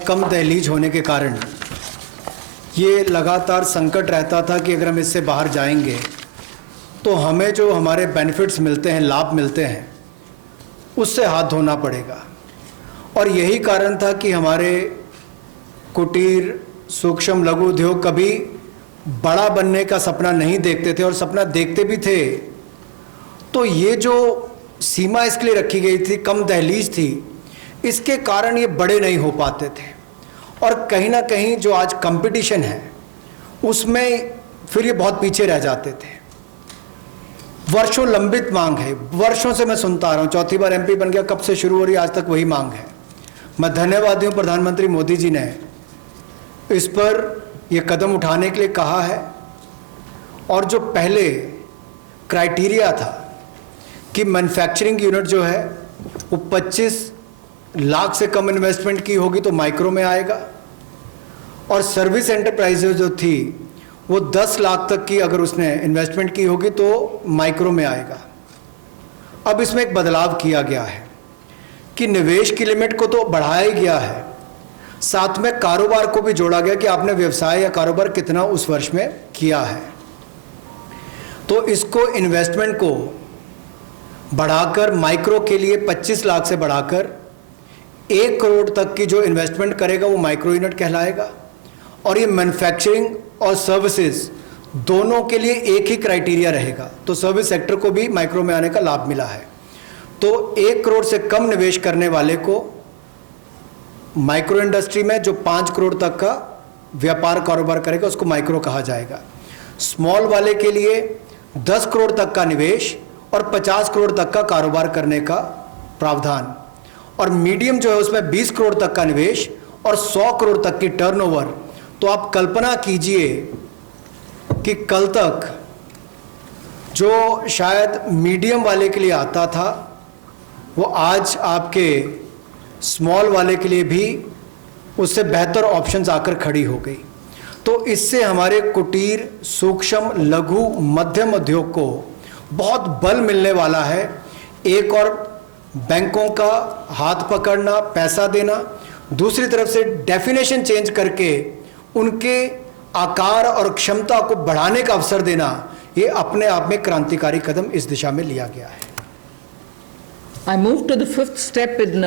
कम दहलीज होने के कारण ये लगातार संकट रहता था कि अगर हम इससे बाहर जाएंगे तो हमें जो हमारे बेनिफिट्स मिलते हैं, लाभ मिलते हैं, उससे हाथ धोना पड़ेगा। और यही कारण था कि हमारे कुटीर सूक्ष्म लघु उद्योग कभी बड़ा बनने का सपना नहीं देखते थे, और सपना देखते भी थे तो ये जो सीमा इसके लिए रखी गई थी, कम दहलीज थी, इसके कारण ये बड़े नहीं हो पाते थे। और कहीं ना कहीं जो आज कंपटीशन है उसमें फिर ये बहुत पीछे रह जाते थे। वर्षों लंबित मांग है, वर्षों से मैं सुनता आ रहा हूँ, चौथी बार एमपी बन गया, कब से शुरू हो रही, आज तक वही मांग है। मैं धन्यवादी हूँ प्रधानमंत्री मोदी जी ने इस पर ये कदम उठाने के लिए कहा है। और जो पहले क्राइटेरिया था कि मैन्युफैक्चरिंग यूनिट जो है वो 25 लाख से कम इन्वेस्टमेंट की होगी तो माइक्रो में आएगा, और सर्विस एंटरप्राइजेज जो थी वो 10 लाख तक की अगर उसने इन्वेस्टमेंट की होगी तो माइक्रो में आएगा। अब इसमें एक बदलाव किया गया है कि निवेश की लिमिट को तो बढ़ाया ही गया है, साथ में कारोबार को भी जोड़ा गया कि आपने व्यवसाय या कारोबार कितना उस वर्ष में किया है। तो इसको इन्वेस्टमेंट को बढ़ाकर माइक्रो के लिए 25 लाख से बढ़ाकर 1 करोड़ तक की जो इन्वेस्टमेंट करेगा वो माइक्रो यूनिट कहलाएगा। और ये मैन्युफैक्चरिंग और सर्विसेज दोनों के लिए एक ही क्राइटेरिया रहेगा, तो सर्विस सेक्टर को भी माइक्रो में आने का लाभ मिला है। तो 1 करोड़ से कम निवेश करने वाले को माइक्रो इंडस्ट्री में जो 5 करोड़ तक का व्यापार कारोबार करेगा उसको माइक्रो कहा जाएगा। स्मॉल वाले के लिए 10 करोड़ तक का निवेश और 50 करोड़ तक का कारोबार करने का प्रावधान, और मीडियम जो है उसमें 20 करोड़ तक का निवेश और 100 करोड़ तक की टर्नओवर। तो आप कल्पना कीजिए कि कल तक जो शायद मीडियम वाले के लिए आता था वो आज आपके स्मॉल वाले के लिए भी उससे बेहतर ऑप्शंस आकर खड़ी हो गई। तो इससे हमारे कुटीर सूक्ष्म लघु मध्यम उद्योग को बहुत बल मिलने वाला है। एक और बैंकों का हाथ पकड़ना, पैसा देना, दूसरी तरफ से डेफिनेशन चेंज करके उनके आकार और क्षमता को बढ़ाने का अवसर देना, ये अपने आप में क्रांतिकारी कदम इस दिशा में लिया गया है। I move to the fifth step in